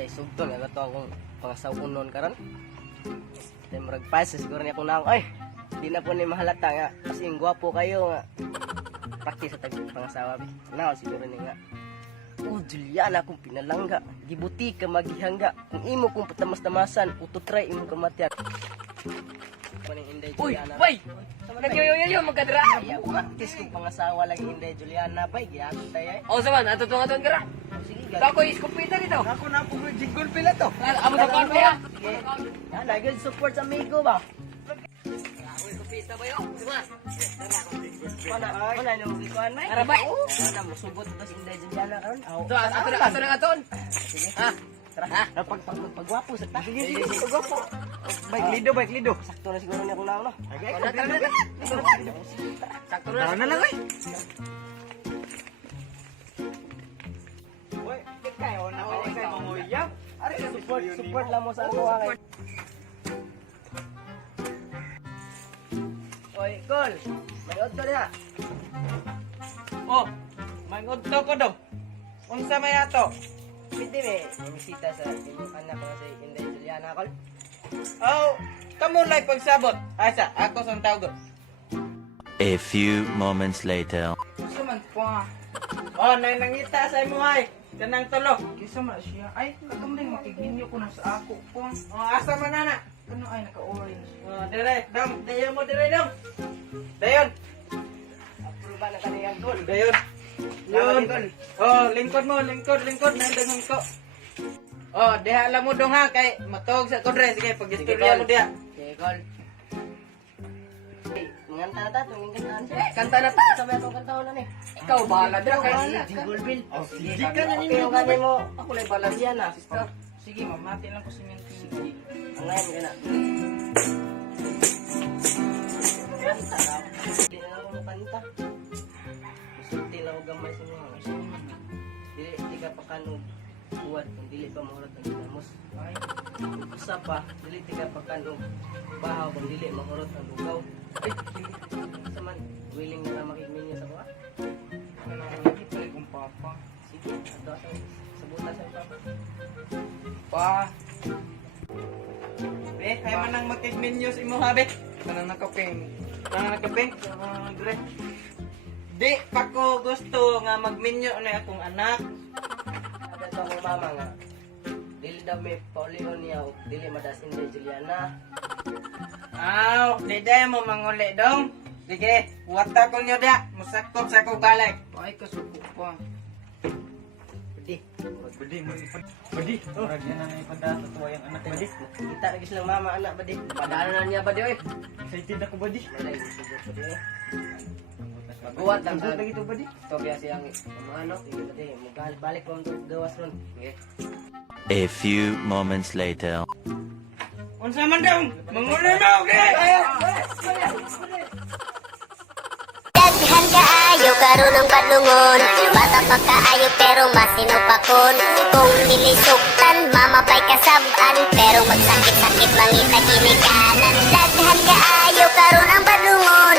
tay sugton nga to akong pangasawunon karon. Tay murag pas siguro ni ako na ay di na po ni mahalata nga kasi gwapo kayo nga. Praktis sa tag pangasawa bi. Now siguro ni nga. Oh Juliana kung pinalangga, gibuti ka magihangga. Kung imo kung patamas-tamasan, ututry imo kamatyan. Kuning Inday Uy, Juliana. bay! Nagyoyoyoyo, magkadra! Kaya praktis kung pangasawa lagi Inday Juliana bay, gihapon tayo eh. O, saman, ato itong aton kara. Sige, Ako iskupita dito. Ako na po jingle pila to. Amo sa kwan ba? yan, lagi support sa amigo ba? Ako iskupita ba yun? Saman. Wala nung ikuan may. Tara, bay. Wala mo sugot to si Inday Juliana karon. Ito, ato na aton. Sige. Ha? Tara. Pagwapo sa ta. Sige, pagwapo. Bike lido. Sakto na siguro ni ako na no. Okay, Tara. Sakto na. Tara na lang ay. Uy, kayo na ako kay mamuyang. Ari support lang mo sa ako ang. Oy, Col. Mayod ka diha. Oh, mangudto ko do. Unsa may ato? Pwede may bumisita sa inyong anak ko si Inday Juliana Col. Oh, kamo lay pagsabot. Asa, ako sang tawag. A few moments later. Gusto man po. Oh, nangita sa imo ay. Kanang tulo. Kisa man siya. Ay, nakamling makiginyo ko na sa ako po. Oh, asa man ana? Ano ay naka-orange? Oh, dire, dam, dayon mo dire dam. Dayon. Approve na kaniyang Col. Dayon. Yun. Oh, lingkod mo, lingkod, nandangon ko. Oh, diha lang mo dong ha, kay matog sa kodre. Sige, pag-istorya mo diha. Okay, Col. Hey, nganta na ta, tumingin kantaan siya. Kanta na ta. Sabay akong kantaon na ni. Ikaw, bahala dira kay Jingle bell. Oh, Sige, sige ka na okay, ninyo, yung ganun mo. Ako lang balas Yan na. sister. Sige, mamati lang ko si Minty. Ang ngayon ka na. Kanta na. Hindi na ako makanta. Masulti lang ako gamay sa mga. Dili ka pa kanong buwan kung dili pa mahurot ang ginamos. Ay, Usa pa, dili ka pa kanong bahaw kung dili mahurot ang lugaw. Ay, saman, willing na makikminyo sa kuha. hindi pala kong papa. Sige, ato sa butas ang papa. Pa, Be, ay man nang makigminyos imo ha, be. kanang nakaping. Tangan nakaping. Dire. Di pa ko gusto nga magminyo na akong anak. Ada to akong mama nga. Dili daw may paulion niya o dili madas Inday Juliana. Aw, di day mo manguli dong. Sige, wata ko nyo da. Musakop sa kong balik. Ay, kasuko pa. Pwede. Badi, badi. Murag yan ang ipadato to yung anak badi. Kita lagi silang mama anak ba di? Padaanan na niya ba di oy? Excited ako badi. May lagi siguro pa di. Maguwat lang Ang sa lagi to badi. Tobya siyang ano. Sige ba di? Balik mo ang gawas ron. Okay. A few moments later. Unsa man dong? Manguli mo, okay? Daghan kaayo karon ang padungon. Bata pa kaayo pero masino pa kon. Kung nilisuktan mamapay kasaban pero magsakit-sakit mangita kinikanan. Daghan kaayo karon ang padungon.